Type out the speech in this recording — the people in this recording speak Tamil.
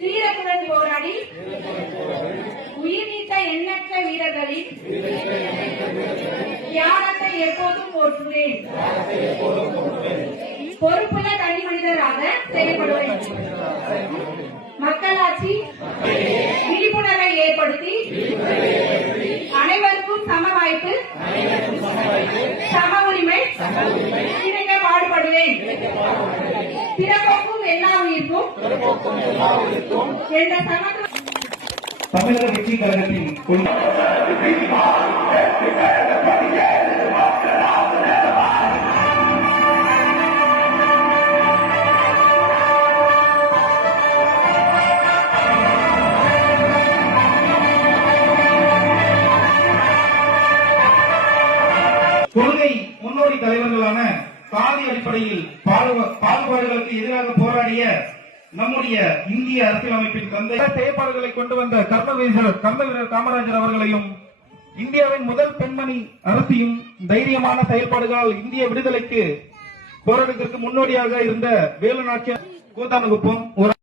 தீரத்துடன் போராடி உயிர் நீத்த எண்ணற்ற வீரர்களின் தியாகத்தை எப்போதும் போற்றுவேன். பொறுப்புள்ள தனி மனிதராக செயல்படுவேன். மக்களாட்சி விழிப்புணர்வை ஏற்படுத்தி அனைவருக்கும் சம வாய்ப்பு, சம உரிமை கிடைக்க பாடுபடுவேன். பிறப்போக்கும் எல்லா உயிர்க்கும் என்ற சமத்துவ தமிழக வெற்றி கழகத்தின் கொள்கை முன்னோடி தலைவர்களான சாதி அடிப்படையில் பாகுபாடுகளுக்கு எதிராக போராடிய நம்முடைய இந்திய அரசியலமைப்பின் தந்தை செயற்பாடுகளை கொண்டு வந்த கர்மவீரர் காமராஜர் அவர்களையும் இந்தியாவின் முதல் பெண்மணி அரசியும் தைரியமான செயல்பாடுகளால் இந்திய விடுதலைக்கு போராட்டத்திற்கு முன்னோடியாக இருந்த வேலு நாச்சியார் கூத்தானகுப்பம்